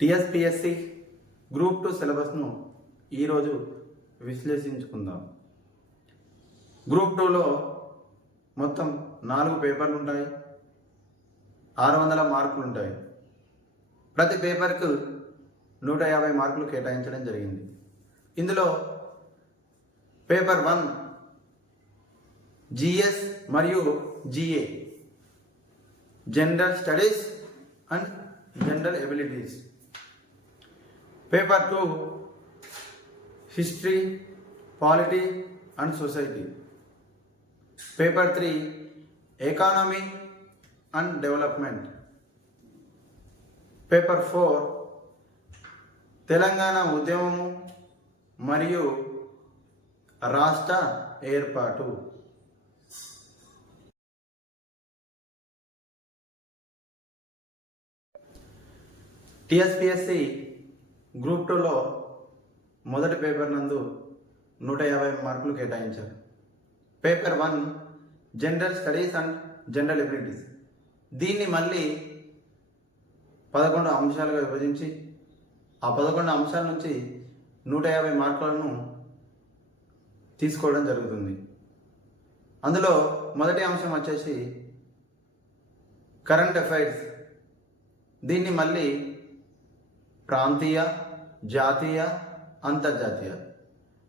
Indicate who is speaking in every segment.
Speaker 1: TSPSC group two సిలబస్ను ఈరోజు విశ్లేషించుకుందాం. Group టూలో మొత్తం నాలుగు పేపర్లు ఉంటాయి. ఆరు వందల మార్కులు ఉంటాయి. ప్రతి పేపర్కు నూట యాభై మార్కులు కేటాయించడం జరిగింది. ఇందులో పేపర్ వన్ జిఎస్ మరియు GA general studies and general abilities. Paper two history polity and society. Paper three economy and development. Paper four Telangana ఉద్యమము మరియు రాష్ట్ర ఏర్పాటు. టిఎస్పిఎస్సి గ్రూప్ టూలో మొదటి పేపర్ నందు నూట యాభై మార్కులు కేటాయించారు. Paper one general studies and general abilities. దీన్ని మళ్ళీ పదకొండు అంశాలుగా విభజించి ఆ పదకొండు అంశాల నుంచి నూట యాభై మార్కులను తీసుకోవడం జరుగుతుంది. అందులో మొదటి అంశం వచ్చేసి కరెంట్ అఫైర్స్. దీన్ని మళ్ళీ ప్రాంతీయ జాతీయ అంతర్జాతీయ.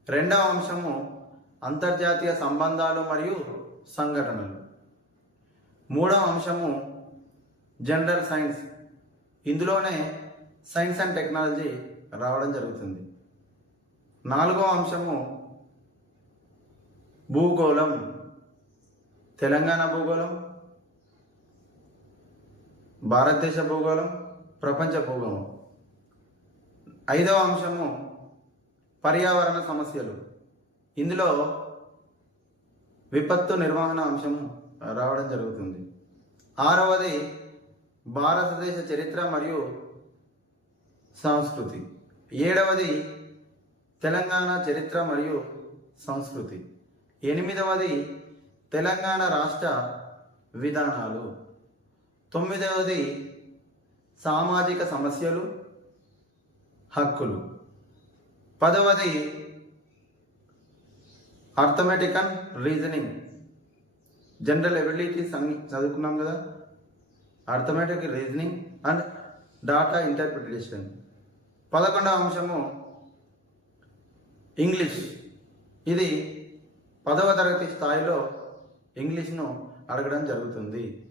Speaker 1: రెండవ అంశము అంతర్జాతీయ సంబంధాలు మరియు సంఘటనలు. మూడవ అంశము జనరల్ సైన్స్. ఇందులోనే సైన్స్ అండ్ టెక్నాలజీ రావడం జరుగుతుంది. నాలుగవ అంశము భూగోళం. తెలంగాణ భూగోళం భారతదేశ భూగోళం ప్రపంచ భూగోళం. ఐదవ అంశము పర్యావరణ సమస్యలు. ఇందులో విపత్తు నిర్వహణ అంశము రావడం జరుగుతుంది. ఆరవది భారతదేశ చరిత్ర మరియు సంస్కృతి. ఏడవది తెలంగాణ చరిత్ర మరియు సంస్కృతి. ఎనిమిదవది తెలంగాణ రాష్ట్ర విధానాలు. తొమ్మిదవది సామాజిక సమస్యలు. హక్కులు. పదవది arithmetic and reasoning general abilities అన్ని చదువుకున్నాం కదా? Arithmetic reasoning and data interpretation పదకొండవ అంశము ఇంగ్లీష్ ఇది పదవ తరగతి స్థాయిలో ఇంగ్లీష్ను అడగడం జరుగుతుంది.